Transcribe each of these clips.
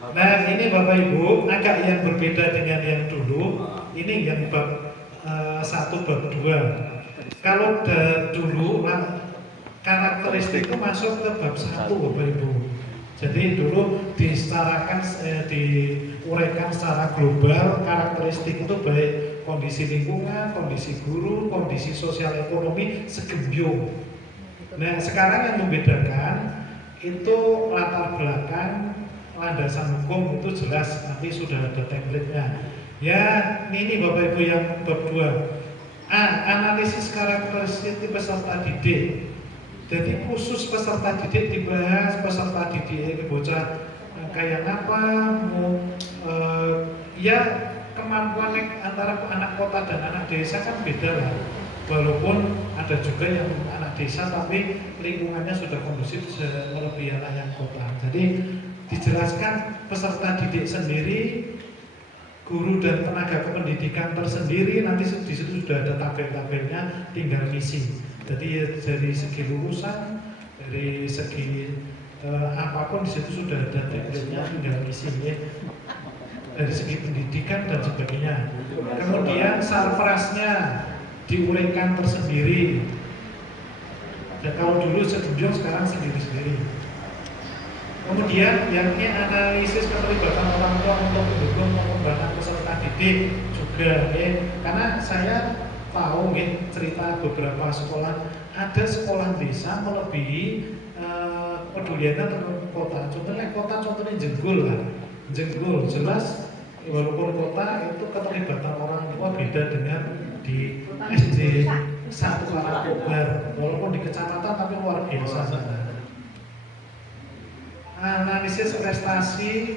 Nah ini Bapak Ibu agak yang berbeda dengan yang dulu. Ini yang bab 1 bab 2. Kalau dulu karakteristik itu masuk ke bab 1 Bapak Ibu. Jadi dulu diuraikan secara global karakteristik itu baik kondisi lingkungan, kondisi guru, kondisi sosial ekonomi segembyung. Nah sekarang yang membedakan itu latar belakang landasan hukum itu jelas nanti sudah ada template-nya. Ya ini Bapak Ibu yang bab 2. Analisis karakteristik peserta didik. Jadi khusus peserta didik dibahas, peserta didik ini bocah kayak apa, ya kemampuan antara anak kota dan anak desa kan beda lah. Walaupun ada juga yang anak desa tapi lingkungannya sudah kondusif melebihi anak yang kota. Jadi dijelaskan peserta didik sendiri, guru dan tenaga kependidikan tersendiri, nanti di situ sudah ada tabel-tabelnya, tinggal ngisi. Jadi dari segi lulusan, dari segi apapun di situ sudah ada tabelnya, tinggal ngisi ya. Dari segi pendidikan dan sebagainya. Kemudian sarprasnya diuraikan tersendiri. Dan kalau dulu segembyung, sekarang sendiri-sendiri. Kemudian yang ini analisis keterlibatan orang tua untuk mendukung pengembangan peserta didik juga ya. Karena saya tahu ya, cerita beberapa sekolah, ada sekolah desa melebihi peduliannya dengan kota. Contohnya Jenggul lah. Jenggul jelas walaupun kota itu keterlibatan orang tua beda dengan di SD 1 Karangkobar, walaupun di kecamatan tapi luar biasa sana. Analisis prestasi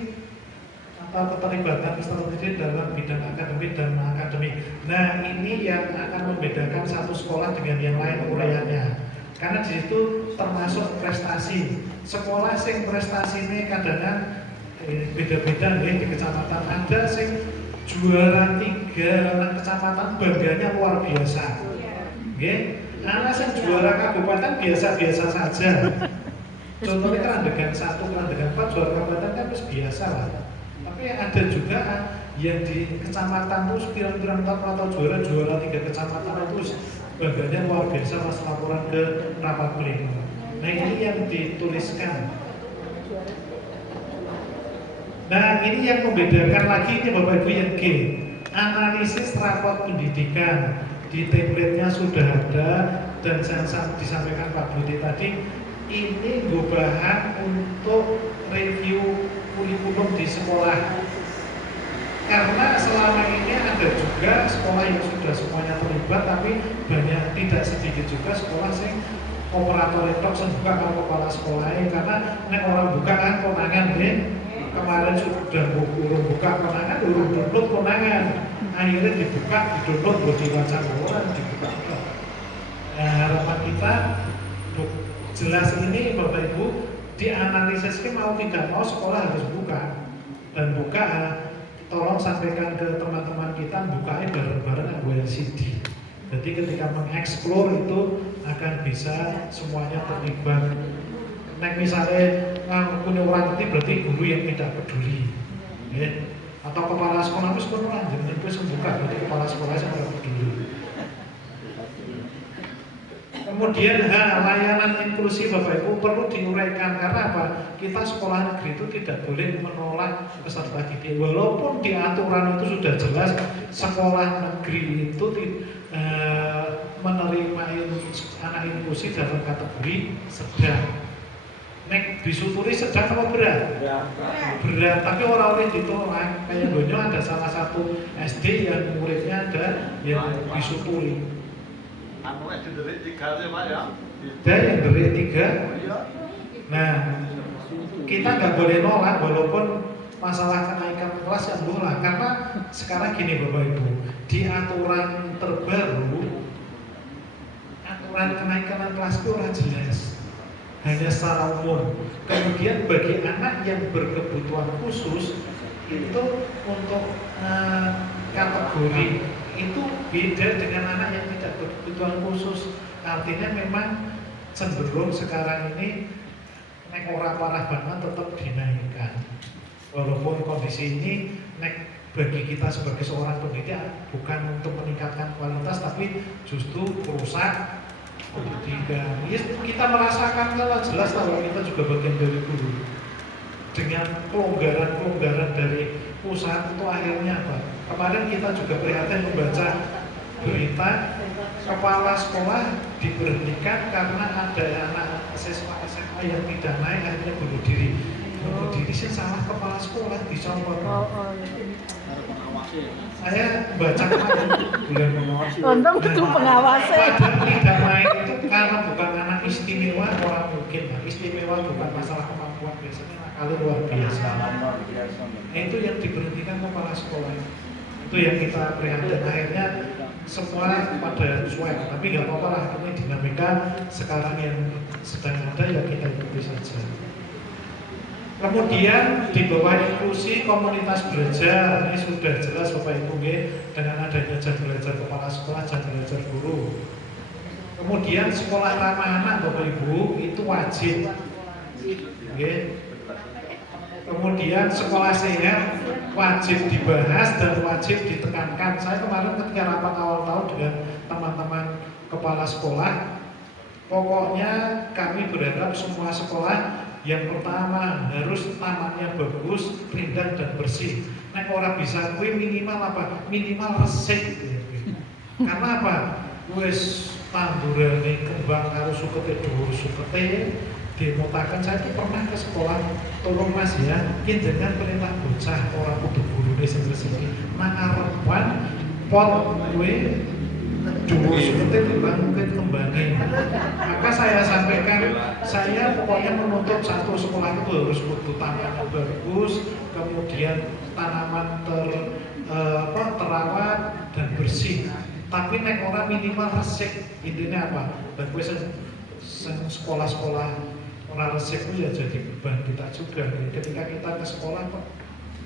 atau keterlibatan peserta didik dalam bidang akademik dan non-akademik. Nah ini yang akan membedakan satu sekolah dengan yang lain uraiannya. Karena di situ termasuk prestasi. Sekolah sing prestasi ini kadang-kadang beda-beda nih di kecamatan. Ada sing juara 3 kecamatan bangganya luar biasa. Anak sing juara kabupaten biasa-biasa saja. Contohnya Kerandegan 1, Kerandegan 4 juara kabupaten kan terus biasa lah. Tapi ada juga yang di kecamatan terus pirang-pirang atau juara 3 kecamatan terus bangganya luar biasa pas laporan ke rapat pleno. Nah ini yang dituliskan. Nah ini yang membedakan lagi ini Bapak Ibu yang G. Analisis rapot pendidikan di template-nya sudah ada dan saya disampaikan Pak Budi tadi. Ini bahan untuk review kurikulum di sekolah. Karena selama ini ada juga sekolah yang sudah semuanya terlibat, tapi banyak tidak sedikit juga sekolah yang operator itu buka kalau kepala sekolahnya, karena nek orang buka kan konangan deh. Kemarin sudah urung buka konangan, urung download konangan, akhirnya dibuka, di-download buat diwacan orang dibuka. Nah, harapan kita jelas ini Bapak Ibu dianalisis mau tidak mau sekolah harus buka dan buka. Tolong sampaikan ke teman-teman kita bukanya bareng-bareng WLCD. Jadi ketika mengeksplor itu akan bisa semuanya terlibat. Nah misalnya punya orang itu berarti guru yang tidak peduli, ya. Atau kepala sekolah itu sekolah jangan itu buka berarti kepala sekolah tidak peduli. Kemudian layanan inklusi Bapak Ibu perlu diuraikan karena apa? Kita sekolah negeri itu tidak boleh menolak peserta didik. Walaupun di aturan itu sudah jelas sekolah negeri itu menerima anak inklusi dalam kategori sedang. Nek disuturi sedang apa berat? Berat, tapi orang-orang ditolak. Kayak Bonyo ada salah satu SD yang muridnya ada yang disuturi. Anak dari 3 sih Pak ya? Ada yang dari 3. Nah, kita nggak boleh nolak walaupun masalah kenaikan kelas yang nolak. Karena sekarang gini Bapak Ibu, di aturan terbaru, aturan kenaikan kelas itu ora jelas, hanya secara umum. Kemudian bagi anak yang berkebutuhan khusus itu untuk kategori itu beda dengan anak yang tidak berkebutuhan khusus. Artinya memang cenderung sekarang ini nek ora parah banget tetap dinaikkan. Walaupun kondisi ini bagi kita sebagai seorang pendidik bukan untuk meningkatkan kualitas, tapi justru merusak pendidikan. Ya, kita merasakan kalau jelas bahwa kita juga bagian dari guru. Dengan kelonggaran dari pusat itu akhirnya apa? Kemarin kita juga prihatin membaca berita kepala sekolah diberhentikan karena ada anak siswa SMA yang tidak naik akhirnya bunuh diri. Bunuh diri sih salah kepala sekolah dicopot. Saya baca kemarin bulan mengawasi. Untung betul pengawasnya. Padahal tidak naik itu karena bukan anak istimewa, orang mungkin istimewa bukan masalah kemampuan, biasanya nakal luar biasa. Nah, itu yang diberhentikan kepala sekolah. Itu yang kita prihatin, akhirnya semua pada swab, tapi nggak apa-apa lah, ini dinamika sekarang yang sedang ada ya kita ikuti saja. Kemudian di bawah inklusi komunitas belajar, ini sudah jelas Bapak Ibu dengan adanya jam belajar kepala sekolah, jam belajar guru. Kemudian sekolah ramah anak Bapak Ibu itu wajib. Kemudian sekolah sehat wajib dibahas dan wajib ditekankan. Saya kemarin ketika rapat awal tahun dengan teman-teman kepala sekolah, pokoknya kami berharap semua sekolah yang pertama harus tamannya bagus, rindang dan bersih. Nek ora bisa kuwi minimal apa? Minimal resik. Karena apa? Wis tandurane kembang karo sukete dhuwur sukete dimutakan. Saya itu pernah ke sekolah, tolong Mas ya, yen jenengan perintah bocah ora kudu gurune sing resik. Nang arepan pot kuwi dhuwur sukete timbang mungkin kembangnya. Maka saya sampaikan, saya pokoknya menuntut satu sekolah itu harus butuh tanaman bagus, kemudian tanaman terawat dan bersih. Tapi nek ora minimal resik, intinya apa? Dan gue sekolah-sekolah ora resik itu ya jadi beban kita juga. Ketika kita ke sekolah kok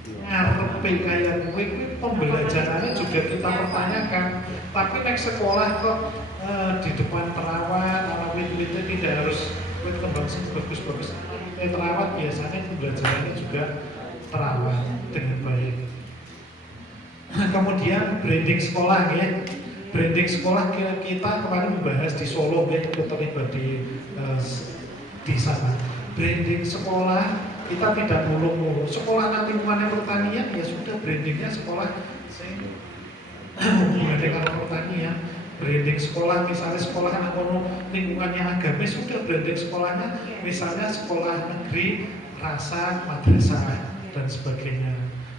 ngarepe kayak gue pembelajarannya juga kita pertanyakan. Tapi nek sekolah kok di depan terawat, anak itu tidak harus kembang sing bagus-bagus. Terawat biasanya pembelajarannya juga terawat dengan baik. Kemudian branding sekolah ya. Branding sekolah kita kemarin membahas di Solo ya, kita terlibat di sana. Branding sekolah kita tidak muluk-muluk. Sekolah nanti lingkungan pertanian ya sudah brandingnya sekolah hubungan dengan pertanian. Branding sekolah misalnya sekolah anak lingkungannya agamis, sudah branding sekolahnya misalnya sekolah negeri, rasa, madrasah dan sebagainya.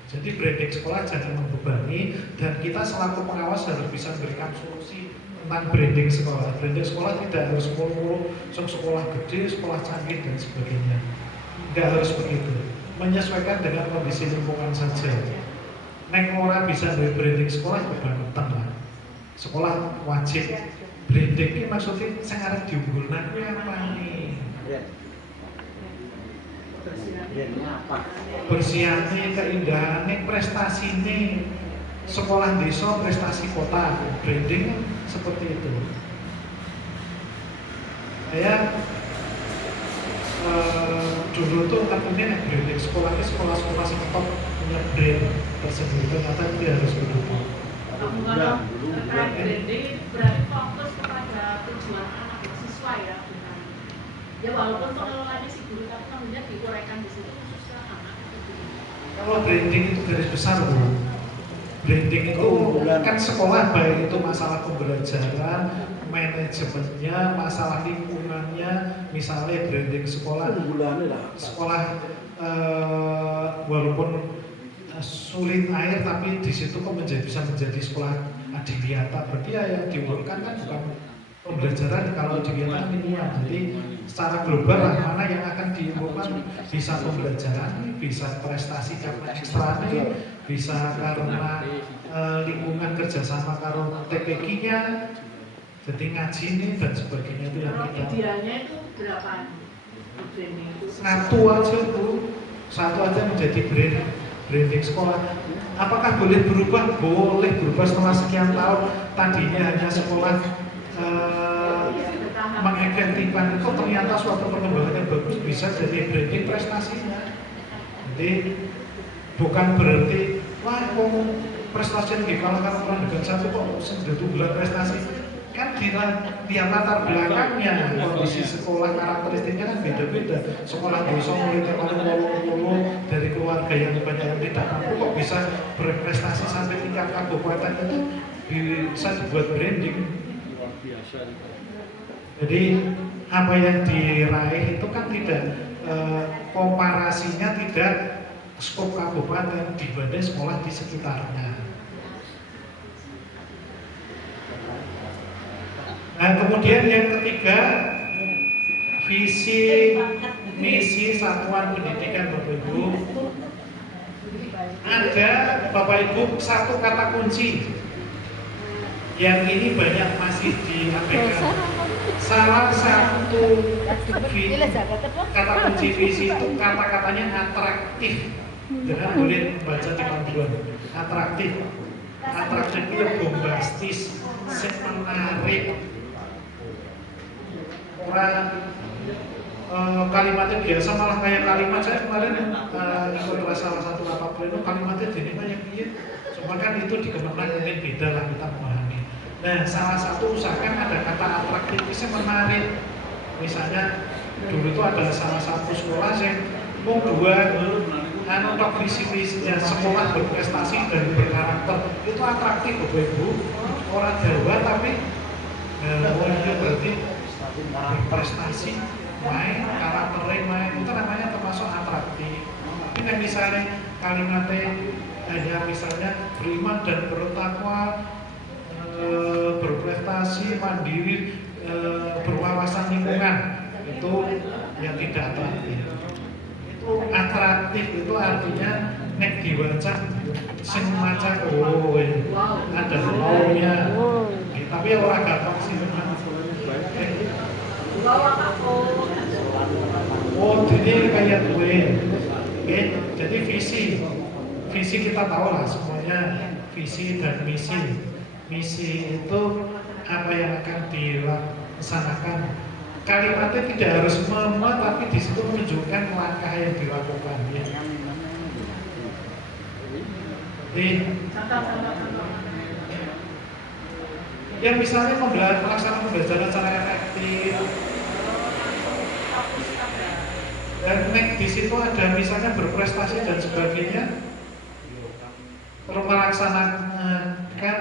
Jadi branding sekolah jangan membebani dan kita selaku pengawas harus bisa memberikan solusi tentang branding sekolah. Branding sekolah tidak harus muluk-muluk sekolah gede, sekolah canggih dan sebagainya. Tidak harus begitu. Menyesuaikan dengan kondisi lingkungan saja. Nek ora bisa dari branding sekolah kebangetan lah. Sekolah wajib branding ini maksudnya saya harap diunggulkan apa nih? Bersihannya, keindahannya, prestasinya. Sekolah desa, prestasi kota, branding seperti itu. Saya dulu tuh takutnya branding sekolahnya sekolah-sekolah top punya brand tersendiri, ternyata tidak harus begitu. Kalau terkait branding berarti fokus kepada tujuan anak siswa ya, bukan. Ya walaupun pengelolaannya si guru, tapi kemudian diuraikan di situ khususnya anak. Kalau branding itu garis besar Bu. Branding itu kan sekolah, baik itu masalah pembelajaran, manajemennya, masalah lingkungannya, misalnya branding sekolah, walaupun sulit air tapi di situ kok bisa menjadi sekolah adiwiyata. Berarti ya yang diunggulkan kan bukan pembelajaran, kalau adiwiyata minimal. Jadi secara global lah mana yang akan diunggulkan, bisa pembelajaran, bisa prestasi karena ekstranya, bisa karena lingkungan kerjasama karo TPQ-nya, jadi ngaji ini dan sebagainya. Itu yang kita. Idealnya itu berapa? Branding itu Satu aja Bu, satu aja menjadi branding sekolah. Apakah boleh berubah? Boleh berubah setelah sekian tahun. Tadinya hanya sekolah mengefektifkan itu, ternyata suatu perkembangan yang bagus bisa jadi branding prestasinya. Jadi bukan berarti wah kok prestasi yang dikalahkan orang dengan satu kok sendiri bulan prestasi kan dia latar belakangnya kondisi sekolah karakteristiknya kan beda-beda. Sekolah desa muridnya paling wolu dari keluarga yang banyak yang tidak mampu kok bisa berprestasi sampai tingkat kabupaten itu bisa dibuat branding. Luar biasa. Jadi apa yang diraih itu kan tidak komparasinya tidak skop kabupaten dibanding sekolah di sekitarnya. Nah, kemudian yang ketiga, visi misi satuan pendidikan Bapak Ibu. Ada Bapak Ibu satu kata kunci yang ini banyak masih diabaikan. Salah satu kata kunci visi itu kata-katanya atraktif. Jangan boleh baca di panduan. Atraktif. Atraktif itu bombastis, menarik. Orang kalimatnya biasa malah kayak kalimat saya kemarin ikut salah satu rapat pleno kalimatnya jadi banyak iya. Cuma kan itu di Kemenang mungkin beda lah kita memahami. Nah, salah satu usahakan ada kata atraktifnya menarik. Misalnya dulu itu ada salah satu sekolah yang mau buat untuk visi-visinya sekolah berprestasi dan berkarakter itu atraktif Bapak Ibu. Orang Jawa tapi orangnya berarti berprestasi, main, karakternya main itu namanya termasuk atraktif. Tapi kan misalnya kalimatnya hanya misalnya beriman dan bertakwa, berprestasi, mandiri, berwawasan lingkungan itu yang tidak atraktif. Itu atraktif itu artinya nek diwaca sing maca ada maunya. Tapi orang gampang sih memang. Oh, jadi kayak gue. Oke, jadi visi kita tahu lah semuanya visi dan misi. Misi itu apa yang akan dilaksanakan. Kalimatnya tidak harus memuat, tapi di situ menunjukkan langkah yang dilakukan. Ya. Ya misalnya pelaksanaan pembelajaran secara efektif. Dan di situ ada misalnya berprestasi dan sebagainya. Melaksanakan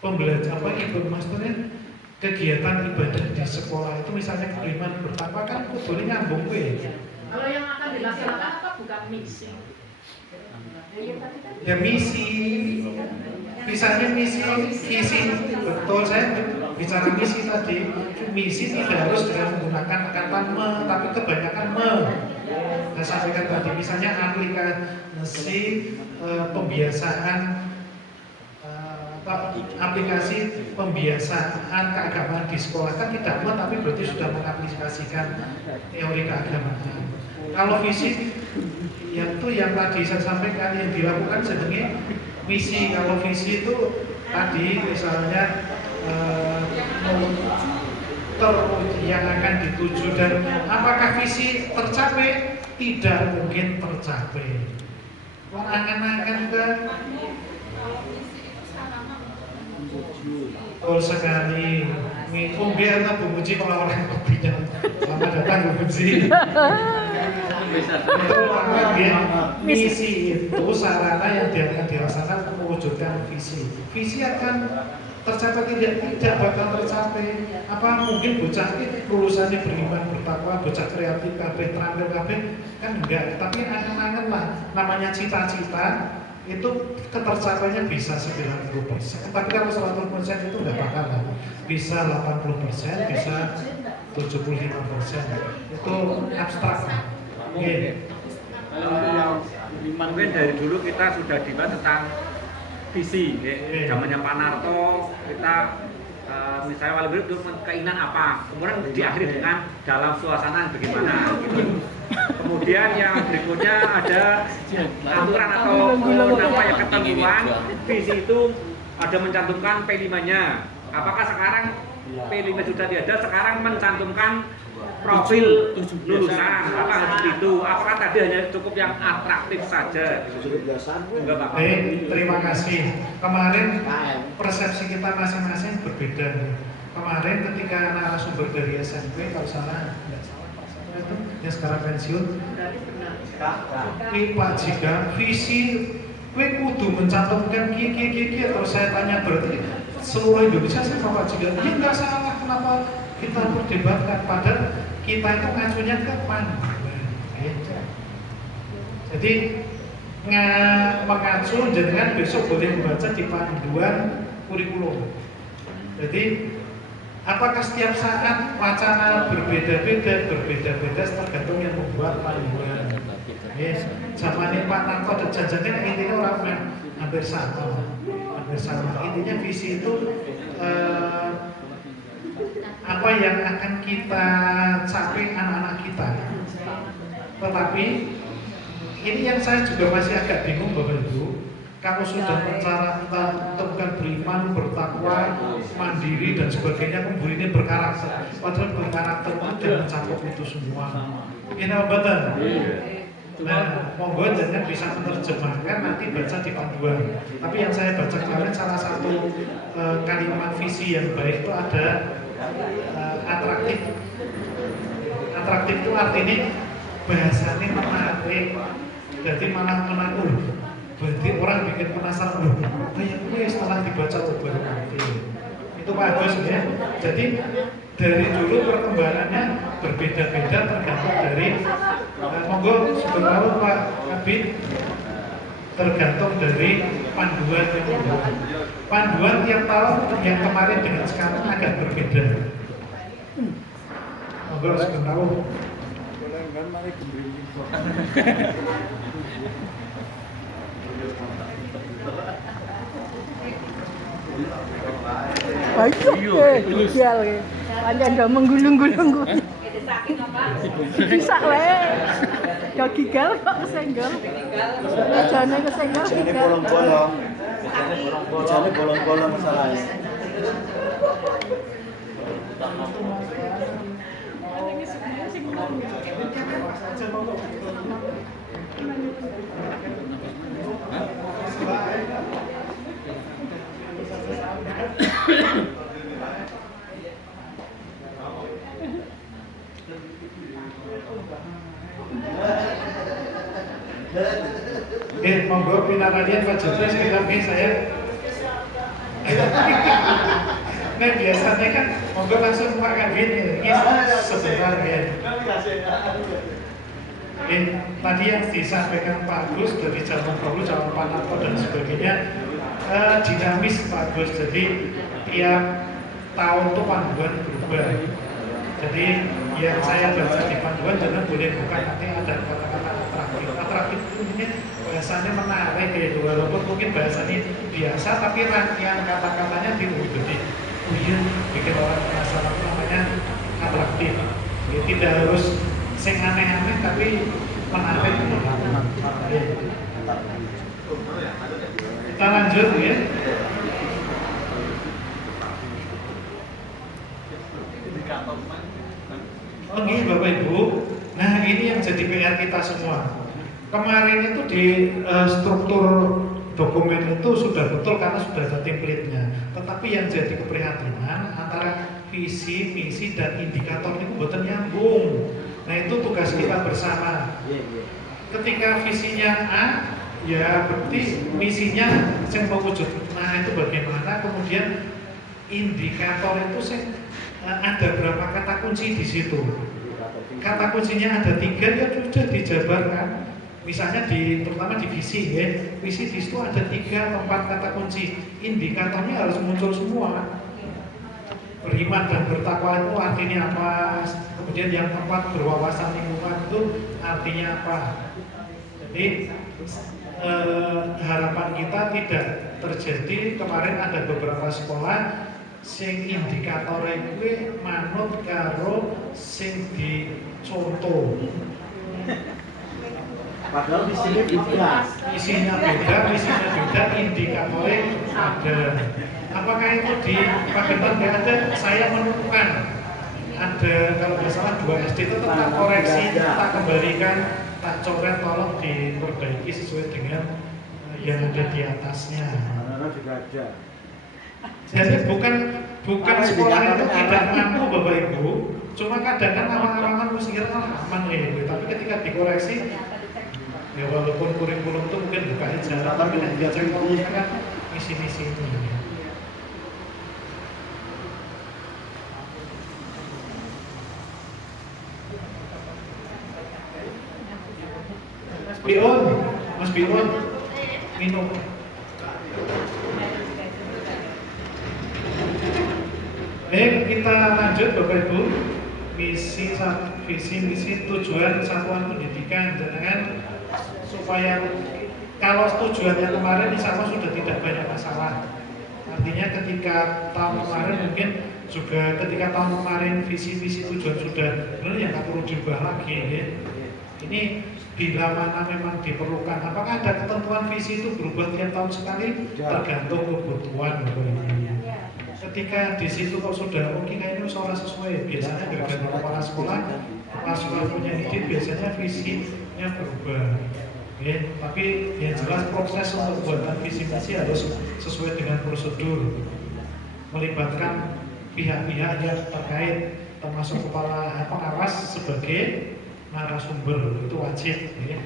pembelajaran ikut maksudnya kegiatan ibadah di sekolah itu misalnya beriman bertakwa kan kudunya nyambung gue. Kalau yang akan dilaksanakan apa bukan misi? Ya misi, misalnya misi, visi, betul saya bicara misi tadi. Misi tidak harus dengan menggunakan kata me, tapi kebanyakan me. Nah, sampaikan tadi misalnya aplikasi pembiasaan aplikasi pembiasaan keagamaan di sekolah kan tidak me, tapi berarti sudah mengaplikasikan teori keagamaan. Kalau visi yang tadi saya sampaikan yang dilakukan sebenarnya misi. Kalau visi itu tadi misalnya teruji yang akan dituju dan apakah visi tercapai? Tidak mungkin tercapai. Angan-angan kan betul sekali. Biar Bu Muji kalau orang kopinya. Selamat datang Bu Muji. Misi itu sarana yang akan dirasakan untuk mewujudkan visi. Visi akan tercapai tidak bakal tercapai. Apa mungkin bocah ini lulusannya beriman bertakwa, bocah kreatif kabeh, terampil kabeh kan enggak. Tapi angan-angan lah namanya cita-cita itu ketercapainya bisa 90%. Tapi kalau 100% itu enggak bakal lah. Bisa 80%, bisa 75%. Itu abstrak. Oke. Mungkin dari dulu kita sudah dibahas tentang visi, zamannya Pak Narto kita misalnya wali murid itu keinginan apa, kemudian diakhiri dengan dalam suasana bagaimana gitu. Kemudian yang berikutnya ada aturan atau namanya ketentuan visi itu ada mencantumkan P5-nya. Apakah sekarang P5 sudah tidak ada, sekarang mencantumkan profil lulusan, apa harus itu? Apakah tadi hanya cukup yang atraktif saja? Enggak Pak. Baik, terima kasih. Kemarin persepsi kita masing-masing berbeda nih. Kemarin ketika narasumber dari SMP, kalau salah, nggak salah Pak Salah itu yang sekarang pensiun, Pak Jika, visi, gue kudu mencantumkan gigi, terus saya tanya berarti seluruh Indonesia sih Pak Jika, ini nggak salah, kenapa kita perdebatkan, padahal kita itu ngacunya ke panduan. Jadi mengacu dengan besok boleh membaca di panduan kurikulum. Jadi apakah setiap saat wacana berbeda-beda tergantung yang membuat panduan. Yes. Zaman ini Pak Narto dan janjinya intinya orang hampir sama. Intinya visi itu apa yang akan kita capai anak-anak kita. Tetapi ini yang saya juga masih agak bingung Bapak Ibu. Kalau sudah bicara untuk beriman, bertakwa, mandiri dan sebagainya, kemudian ini berkarakter. Padahal berkarakter itu mencakup itu semua. Ini apa betul? Nah, monggo jangan bisa menerjemahkan nanti baca di panduan. Tapi yang saya baca kemarin salah satu kalimat visi yang baik itu ada atraktif. Atraktif itu artinya bahasanya menarik. Jadi malah menarik. Berarti orang bikin penasaran loh. Kayak gue setelah dibaca baru nanti. Itu bagus ya. Jadi dari dulu perkembangannya berbeda-beda tergantung dari monggo sebentar Pak Kabit, tergantung dari panduan yang membuat. Panduan tiap tahun yang kemarin dengan sekarang agak berbeda. Monggo sebentar. Baik, gigal ya. Panjang udah menggulung-gulung gue. Bisa wae. Yo gigal kok kesenggol. Jane kesenggol gigal. Bolong-bolong. Jane bolong-bolong masalahnya. Monggo pinaradian Pak Jeffrey sekitar saya. Nah biasanya kan monggo langsung Pak Kabit ini sebentar ya. Tadi yang disampaikan Pak Agus dari zaman dahulu, zaman Pak Narto dan sebagainya dinamis Pak Agus. Jadi tiap tahun tuh panduan berubah. Jadi yang saya baca di panduan jangan boleh bukan nanti ada kata-kata atraktif. Atraktif itu mungkin bahasanya menarik ya, walaupun mungkin bahasanya biasa tapi yang kata-katanya diubah. Jadi bikin orang penasaran itu namanya atraktif. Jadi tidak harus sing aneh-aneh tapi menarik. Kita lanjut ya. Oke Bapak Ibu, nah ini yang jadi PR kita semua. Kemarin itu di struktur dokumen itu sudah betul karena sudah ada template-nya. Tetapi yang jadi keprihatinan antara visi, misi dan indikator itu betul nyambung. Nah itu tugas kita bersama. Ketika visinya A, ya berarti misinya yang mewujud. Nah itu bagaimana kemudian indikator itu ada berapa kata kunci di situ. Kata kuncinya ada 3 ya sudah dijabarkan. Misalnya terutama di visi ya, visi di situ ada 3 atau 4 kata kunci. Indikatornya harus muncul semua. Beriman dan bertakwa itu artinya apa? Kemudian yang keempat berwawasan lingkungan itu artinya apa? Jadi harapan kita tidak terjadi. Kemarin ada beberapa sekolah sing indikatornya kuwi manut karo sing dicontoh. Padahal di sini beda. Isinya beda, indikatornya ada. Apakah itu di Pakistan nggak ada? Saya menemukan ada kalau nggak salah 2 SD itu tak koreksi, tak kembalikan, tak coret, tolong diperbaiki sesuai dengan yang ada di atasnya. Anak-anak juga ada. Jadi bukan sekolah itu tidak mampu Bapak Ibu, cuma kadang kan awang-awangan musiknya aman ya, tapi ketika dikoreksi ya walaupun kurikulum itu mungkin buka ijazah, tapi nanti dicek kan misi-misi ini. Mas Bion, minum. Kita lanjut Bapak Ibu, visi misi tujuan satuan pendidikan, jangan supaya kalau tujuannya kemarin insya Allah sudah tidak banyak masalah. Artinya ketika tahun kemarin mungkin juga ketika tahun kemarin visi tujuan sudah benar ya nggak perlu diubah lagi ya. Ini bila mana memang diperlukan, apakah ada ketentuan visi itu berubah tiap tahun sekali? Tergantung kebutuhan Bapak Ibu. Ketika di situ kok sudah oke kayaknya suara sesuai, biasanya gara-gara kepala sekolah punya ide, biasanya visinya berubah. Ya, tapi yang jelas proses untuk pembuatan visi misi harus sesuai dengan prosedur, melibatkan pihak-pihak yang terkait, termasuk kepala pengawas sebagai narasumber, itu wajib. Ya.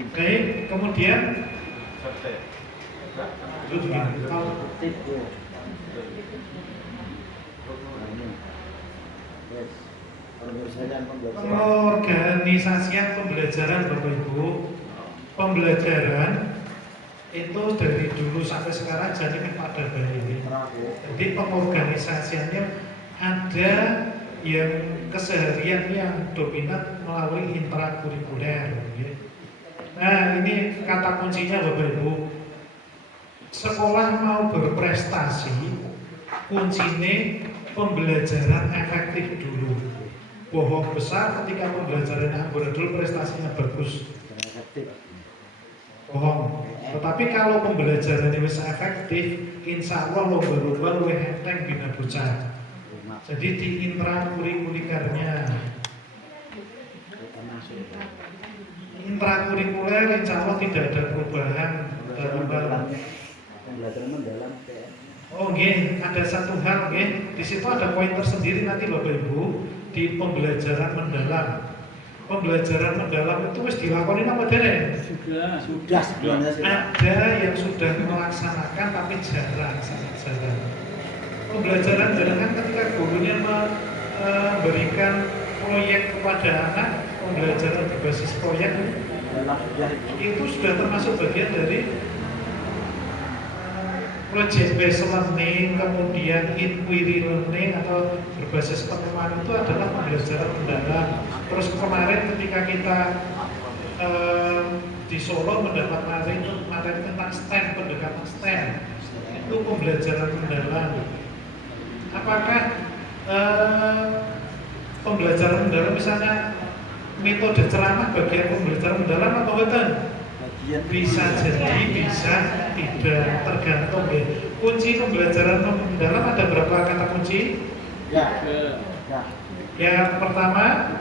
Oke, kemudian pengorganisasian pembelajaran Bapak Ibu, pembelajaran itu dari dulu sampai sekarang jadi pada baik. Jadi pengorganisasiannya ada yang keseharian yang dominan melalui intrakurikuler. Nah ini kata kuncinya Bapak Ibu. Sekolah mau berprestasi, kuncinya pembelajaran efektif dulu. Bohong besar ketika pembelajaran amburadul prestasinya bagus. Bohong. Tetapi kalau pembelajaran itu efektif, insya Allah lomba-lomba lebih enteng bina bocah. Jadi di intrakurikulernya, intrakurikuler insya Allah tidak ada perubahan dalam pembelajaran mendalam. Oh nggih, ada satu hal nggih, di situ ada poin tersendiri nanti Bapak Ibu di pembelajaran mendalam. Pembelajaran mendalam itu harus dilakukan apa dereng? Sudah sebenarnya sih. Ada yang sudah melaksanakan tapi jarang, sangat jarang. Pembelajaran jaringan ketika gurunya memberikan proyek kepada anak, pembelajaran berbasis proyek itu sudah termasuk bagian dari project based learning, kemudian inquiry learning atau berbasis penemuan itu adalah pembelajaran mendalam. Terus kemarin ketika kita di Solo mendapat materi tentang STEM, pendekatan STEM, itu pembelajaran mendalam. Apakah pembelajaran mendalam misalnya metode ceramah bagian pembelajaran mendalam atau bukan? Bisa jadi, bisa tidak, tergantung ya. Kunci pembelajaran mendalam ada berapa kata kunci? Ya. Yang pertama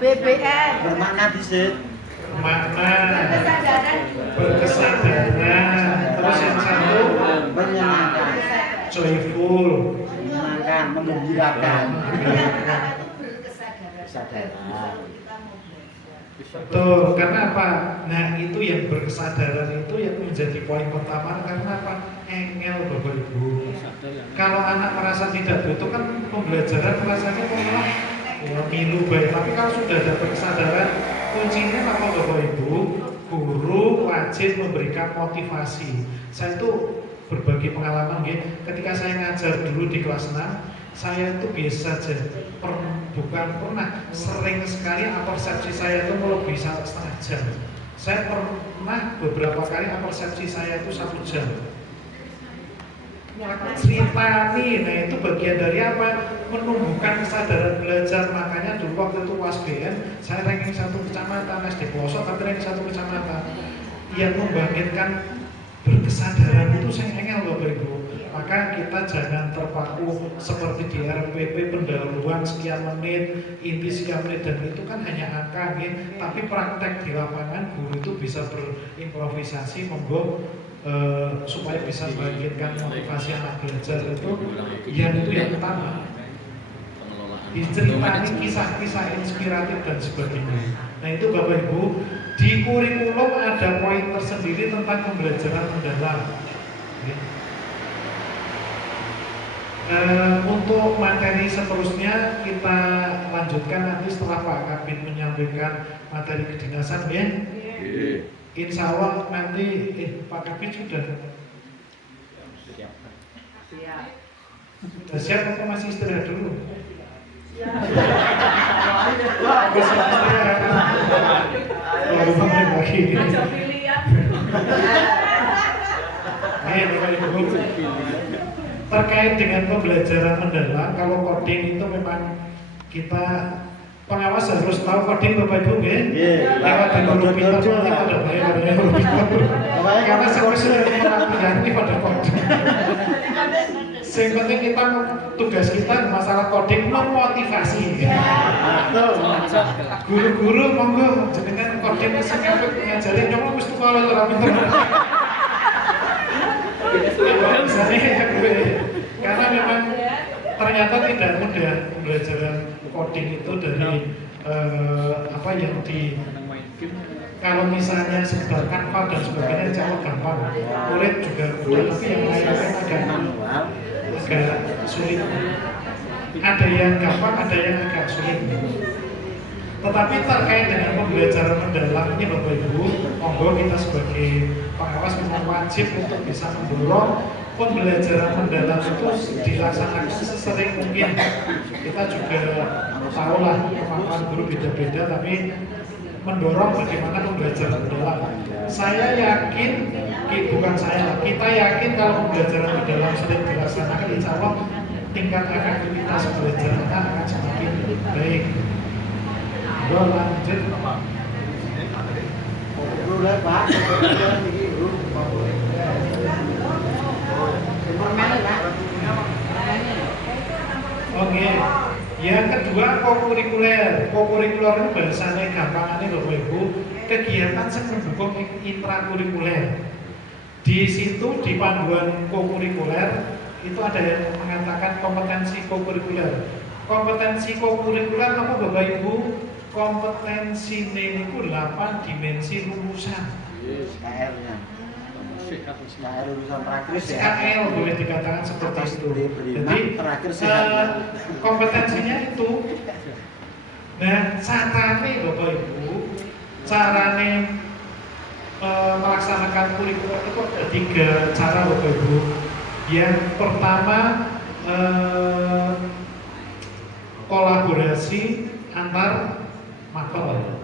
BBM bermakna disik. makna, berkesadaran, terus yang satu Menyenangkan. joyful, Menyenangkan, menggembirakan. Kesadaran. Betul, karena apa? Nah itu yang berkesadaran itu yang menjadi poin pertama. Karena apa? Engel Bapak Ibu. Kalau anak merasa tidak butuh kan pembelajaran rasanya malah ya milu baik. Tapi kalau sudah ada berkesadaran, kuncinya apa Bapak Ibu? Guru wajib memberikan motivasi. Saya itu berbagi pengalaman gitu. Ketika saya ngajar dulu di kelas 6, saya itu biasa aja bukan pernah, sering sekali persepsi saya itu melebihi setengah jam. Saya pernah beberapa kali persepsi saya itu 1 jam. Cerita nih, nah itu bagian dari apa? Menumbuhkan kesadaran belajar. Makanya dulu waktu itu UASBN saya ranking 1 kecamatan, SD pelosok tapi ranking 1 kecamatan. Yang membangkitkan kesadaran itu saya engel Bapak Ibu. Maka kita jangan terpaku seperti di RPP pendahuluan sekian menit, inti sekian menit, dan itu kan hanya angka tapi praktek di lapangan guru itu bisa berimprovisasi monggo supaya bisa membangkitkan motivasi anak belajar itu yang utama. Diceritani kisah-kisah inspiratif dan sebagainya. Nah itu Bapak Ibu, di kurikulum ada poin tersendiri tentang pembelajaran mendalam. Untuk materi seterusnya kita lanjutkan nanti setelah Pak Kabin menyampaikan materi kedinasan ya. Insya Allah nanti Pak Kabin sudah siap atau masih istirahat dulu? Baru bangun lagi. Aja pilihan. Bapak Ibu, terkait dengan pembelajaran mendalam, kalau coding itu memang kita pengawas harus tahu coding Bapak Ibu ya. Lewat guru pintar pada bayar guru pintar. Karena seharusnya pelatihan ini pada coding. Yang penting kita tugas kita masalah coding memotivasi. Guru-guru monggo jenengan coding sing apik ngajari nyong wis tuwa ora pinter. Karena memang ternyata tidak mudah pembelajaran coding itu dari apa yang di kalau misalnya sekedar kanva dan sebagainya jauh gampang, kulit juga mudah, tapi yang lain agak sulit. Ada yang gampang, ada yang agak sulit. Tetapi terkait dengan pembelajaran mendalam ini Bapak Ibu, monggo kita sebagai pengawas memang wajib untuk bisa mendorong pembelajaran mendalam itu dilaksanakan sesering mungkin. Kita juga tahulah kemampuan guru beda-beda, tapi mendorong bagaimana pembelajaran mendalam. Saya yakin, bukan saya, kita yakin kalau pembelajaran mendalam sering dilaksanakan, insya Allah tingkat efektivitas belajar kita akan semakin baik. Lanjut. Pak. Oke. Yang kedua kokurikuler. Kokurikuler itu bahasanya gampangannya Bapak Ibu, kegiatan yang mendukung intrakurikuler. Di situ di panduan kokurikuler itu ada yang mengatakan kompetensi kokurikuler. Kompetensi kokurikuler apa Bapak Ibu? Kompetensi ini 8 dimensi lulusan. SKR-nya. SKR lulusan praktis ya. SKL boleh dikatakan seperti itu. Jadi terakhir sehat. kompetensinya itu. Nah, carane Bapak Ibu, carane melaksanakan kurikulum itu ada 3 cara Bapak Ibu. Yang pertama kolaborasi antar makel.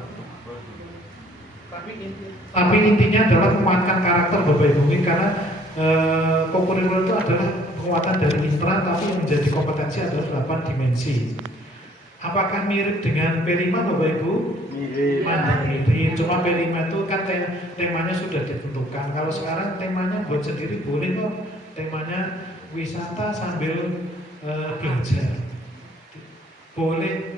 Tapi intinya adalah menguatkan karakter Bapak Ibu, karena kokurikuler itu adalah penguatan dari intra, tapi yang menjadi kompetensi adalah 8 dimensi. Apakah mirip dengan P5 Bapak Ibu? Mirip. Cuma P5 itu kan temanya sudah ditentukan. Kalau sekarang temanya buat sendiri boleh kok. Temanya wisata sambil belajar. Boleh.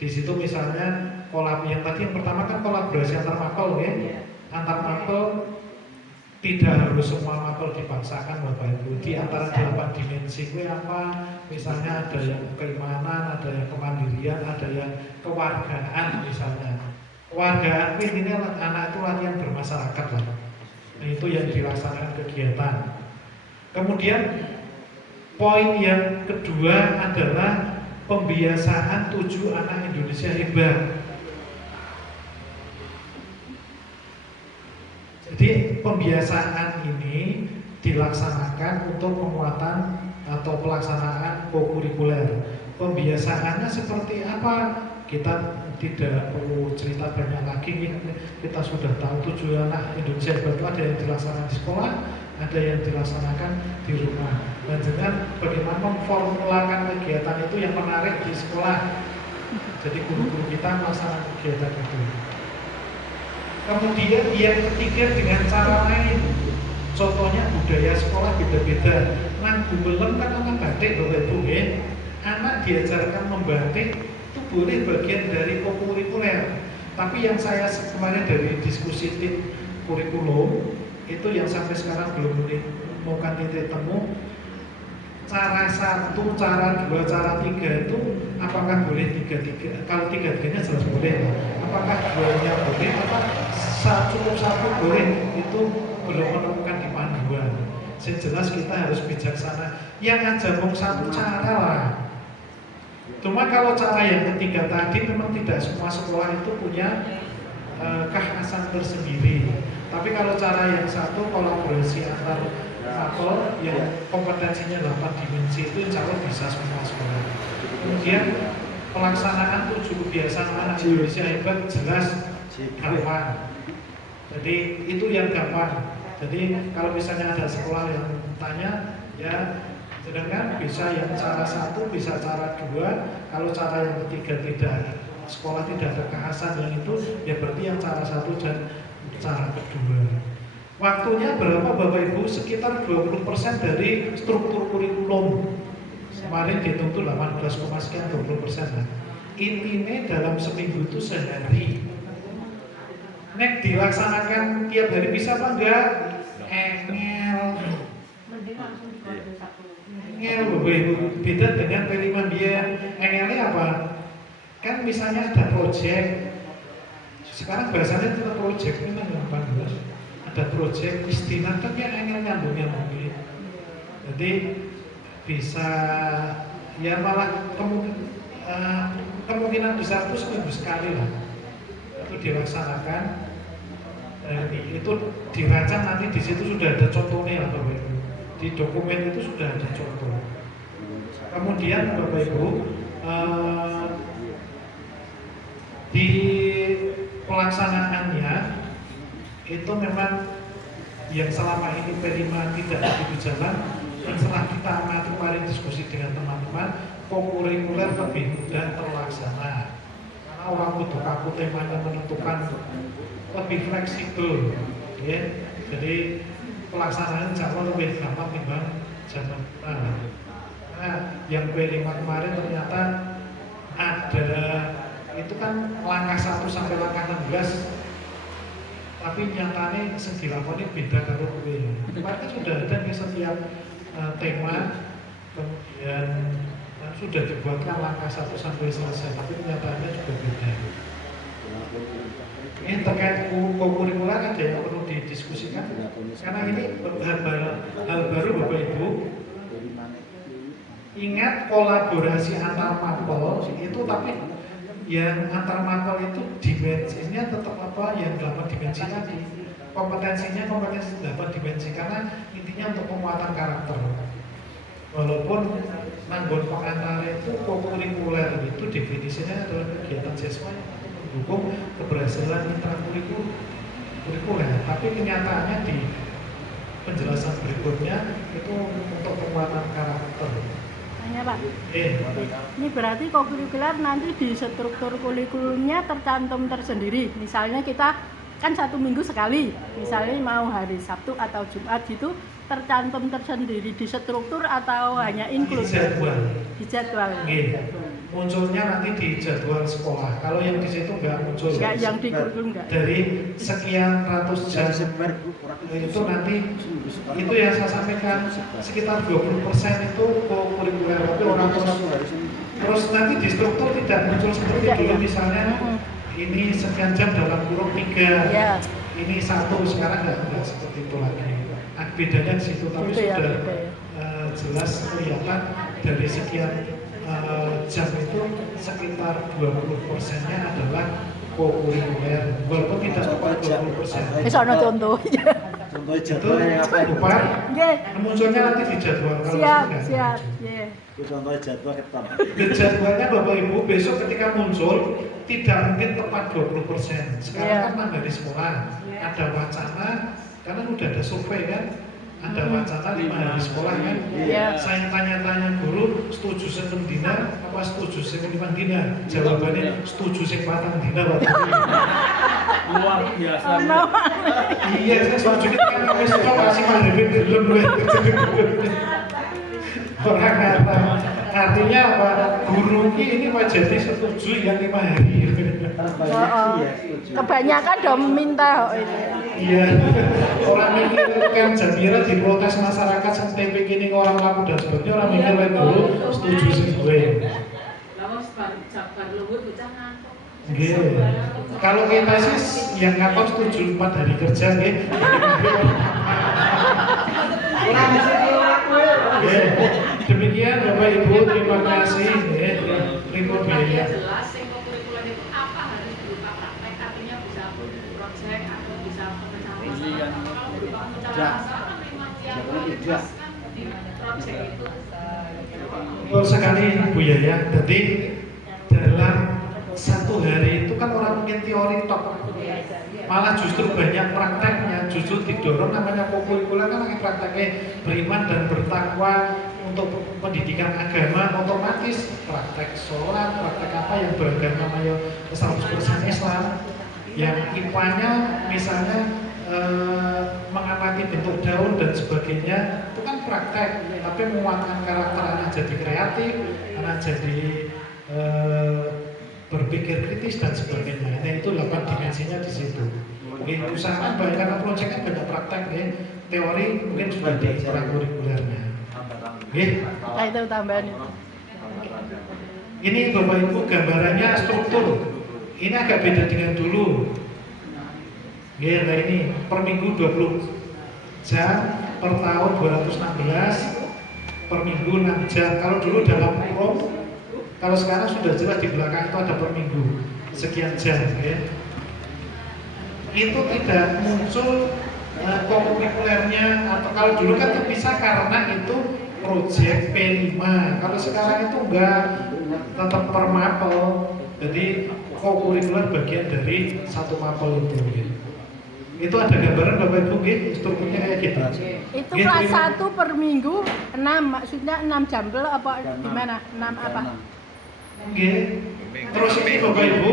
Di situ misalnya yang tadi yang pertama kan kolaborasi antar makel ya. Antar makel tidak harus semua makel dipaksakan Bapak Ibu. Di antara 8 dimensi itu apa? Misalnya ada yang keimanan, ada yang kemandirian, ada yang kewargaan misalnya. Kewargaan ini anak itu latihan bermasyarakat lah. Nah, itu yang dilaksanakan kegiatan. Kemudian poin yang kedua adalah pembiasaan 7 anak Indonesia hebat. Jadi pembiasaan ini dilaksanakan untuk penguatan atau pelaksanaan kokurikuler. Pembiasaannya seperti apa? Kita tidak perlu cerita banyak lagi. Kita sudah tahu 7 anak Indonesia hebat itu ada yang dilaksanakan di sekolah, ada yang dilaksanakan di rumah. Dan dengan bagaimana memformulakan kegiatan itu yang menarik di sekolah. Jadi guru-guru kita melaksanakan kegiatan itu. Kemudian yang ketiga dengan cara lain. Contohnya budaya sekolah beda-beda. Nang Gumelem kan anak batik Bapak Ibu ya. Anak diajarkan membatik itu boleh bagian dari kokurikuler. Tapi yang saya kemarin dari diskusi tim kurikulum itu yang sampai sekarang belum menemukan titik temu. Cara 1, cara 2, cara 3 itu apakah boleh 3-3? Kalau 3-3-nya jelas boleh. Apakah 2-nya boleh? Apa cukup 1 boleh? Itu belum menemukan di panduan. Yang jelas kita harus bijaksana. Yang aja mau 1 cara lah. Cuma kalau cara yang ketiga tadi memang tidak semua sekolah itu punya kekhasan tersendiri. Tapi kalau cara yang 1 kolaborasi antar atau yang kompetensinya 8 dimensi itu insya Allah bisa semua sekolah. Kemudian pelaksanaan 7 kebiasaan anak Indonesia hebat jelas gampang. Jadi itu yang gampang. Jadi kalau misalnya ada sekolah yang tanya ya sedangkan bisa yang cara 1, bisa cara 2. Kalau cara yang ketiga tidak, sekolah tidak ada kekhasan yang itu ya berarti yang cara 1 dan cara kedua. Waktunya berapa Bapak Ibu? Sekitar 20% dari struktur kurikulum. Kemarin dituntut 18, sekian 20%. Intinya dalam seminggu itu sehari. Nek dilaksanakan tiap hari bisa apa enggak? Engel Bapak Ibu. Beda dengan Pelimandian. Engelnya apa? Kan misalnya ada project. Sekarang bahasanya itu project ini kan ada proyek istilah kan yang ingin nyambungnya mungkin. Jadi bisa ya malah kemungkinan besar itu seminggu sekali lah itu dilaksanakan. Itu dirancang nanti di situ sudah ada contohnya Bapak Ibu. Di dokumen itu sudah ada contoh. Kemudian Bapak Ibu di pelaksanaannya itu memang yang selama ini P5 tidak begitu jalan. Dan setelah kita amati kemarin diskusi dengan teman-teman, kokurikuler lebih mudah terlaksana karena orang butuh kaku temanya menentukan lebih fleksibel ya. Jadi pelaksanaan jadwal lebih gampang timbang zaman. Nah, yang P5 kemarin ternyata ada itu kan langkah 1 sampai langkah 16, tapi nyatanya yang dilakoni beda kalau gue. Kemarin sudah ada di setiap tema, kemudian sudah dibuatkan langkah 1 sampai selesai, tapi kenyataannya juga beda. Ini terkait kokurikuler ada yang perlu didiskusikan, karena ini hal baru Bapak Ibu. Ingat kolaborasi antar mapel itu, tapi yang antar mapel itu dimensinya tetap apa yang 8 dimensi tadi. Kompetensinya kompetensi 8 dimensi karena intinya untuk penguatan karakter. Walaupun nanggon pengantar itu kokurikuler itu definisinya adalah kegiatan siswa yang mendukung keberhasilan intrakurikuler. Tapi kenyataannya di penjelasan berikutnya itu untuk penguatan karakter. Tanya Pak, ini berarti kokurikuler nanti di struktur kurikulumnya tercantum tersendiri. Misalnya kita kan 1 minggu sekali, misalnya mau hari Sabtu atau Jumat gitu, tercantum tersendiri di struktur atau hanya inklusif? Di jadwal. Munculnya nanti di jadwal sekolah. Kalau yang di situ nggak muncul. Nggak, yang di kurikulum nggak. Dari sekian ratus jam itu nanti itu yang saya sampaikan sekitar 20% itu kokurikuler. Tapi orang terus nanti di struktur tidak muncul seperti dulu misalnya ini sekian jam dalam kurung 3. Ya. Ini 1 sekarang nggak seperti itu lagi. Bedanya di situ, tapi itu sudah ya, jelas kelihatan dari sekian jam itu sekitar 20%-nya adalah kokurikuler, walaupun tidak tepat 20%. Soalnya contoh. Contoh jadwalnya apa? Lupa. Nggih. Munculnya nanti di jadwal kalau Siap, sudah siap. muncul. Nggih. Contoh jadwal ketam. Jadwalnya Bapak Ibu besok ketika muncul tidak mungkin tepat 20%. Sekarang kan dari sekolah ada wacana karena sudah ada survei kan, ada wacana 5 hari sekolah kan. Iya. Saya tanya-tanya guru, setuju sing dina apa setuju sing 5 dina? Jawabannya setuju sing 4 dina waktu itu. Luar biasa. Ono. Iya, saya setuju kita kan wis kok masih mandiri belum orang kata artinya apa? Guru ini wajib setuju yang 5 hari. Oh, kebanyakan udah minta kok ini. Iya, orang mikir kan Jabira diprotes masyarakat sampai begini orang laku dan sebagainya orang mikir lain dulu setuju sih gue. Lalu sabar luhur bocah ngantuk. Gitu. Kalau kita sih yang ngantor setuju 4 hari kerja gitu. Demikian Bapak Ibu, terima kasih ya. Terima Dia kasih. jelas sing kurikulan itu apa harus berupa praktek, artinya bisa project atau bisa pemecahan masalah. Kalau berupa pemecahan masalah kan memang yang prioritas kan di project itu. Betul sekali Bu Yaya. Jadi dalam 1 hari itu kan orang mungkin teori tok, malah justru banyak prakteknya, justru didorong namanya kurikuler kan lagi prakteknya beriman dan bertakwa untuk pendidikan agama, otomatis praktek sholat, praktek apa yang beragama namanya 100% Islam, yang IPA-nya misalnya mengamati bentuk daun dan sebagainya itu kan praktek, tapi menguatkan karakter anak jadi kreatif, anak jadi berpikir kritis dan sebagainya. Nah itu 8 dimensinya di situ. Oke, usahakan banyak karena proyek kan banyak praktek ya. Teori mungkin sudah di kurikulernya. Oke. Nah itu tambahan itu. Ini Bapak Ibu gambarannya struktur. Ini agak beda dengan dulu. Ya, nah ini per minggu 20 jam, per tahun 216, per minggu 6 jam. Kalau dulu dalam kurung, kalau sekarang sudah jelas di belakang itu ada per minggu sekian jam ya. Itu tidak muncul kurikulernya, atau kalau dulu kan terpisah karena itu proyek P5. Kalau sekarang itu enggak, tetap per mapel. Jadi kurikuler bagian dari satu mapel itu gitu. Itu ada gambaran Bapak Ibu gitu, strukturnya kayak gitu. Itu Gitu, kelas gitu. 1 per minggu 6, maksudnya 6 jam apa gimana? 6 apa? Oke. Terus ini Bapak Ibu,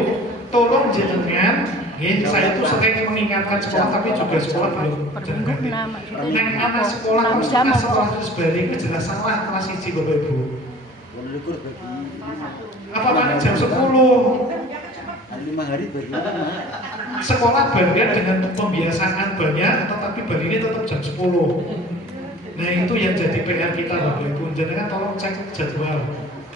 tolong jenengan, saya itu sering mengingatkan sekolah, tapi juga sekolah belum Per minggu jenengan. 6, maksudnya Yang anak sekolah, 6 kalau jam sekolah apa? sekolah terus balik itu jelas salah kelas 1 Bapak Ibu. Libur bagi Apa mana jam 10? hari 5 hari bagi apa? Sekolah bagian dengan pembiasaan banyak, tetapi balik ini tetap jam 10. Nah itu yang jadi PR kita Bapak Ibu. Jenengan tolong cek jadwal.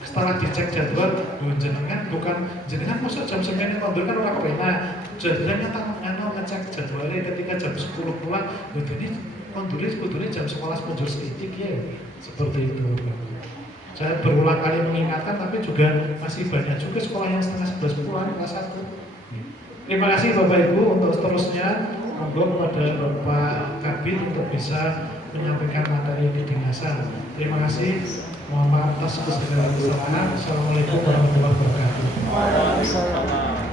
Setelah dicek jadwal, jenengan bukan jenengan masuk jam 9 kondur kan orang pernah. Jadwalnya ngecek jadwalnya ketika jam 10 pulang. Jadi kondurnya jam sekolah sponsor sedikit ya. Seperti itu. Saya berulang kali mengingatkan, tapi juga masih banyak juga sekolah yang setengah 11 pulang kelas 1. Terima kasih Bapak Ibu untuk seterusnya. Monggo kepada Bapak Kabid untuk bisa menyampaikan materi kedinasan. Terima kasih. Mohon maaf atas kesalahan. Assalamualaikum warahmatullahi wabarakatuh.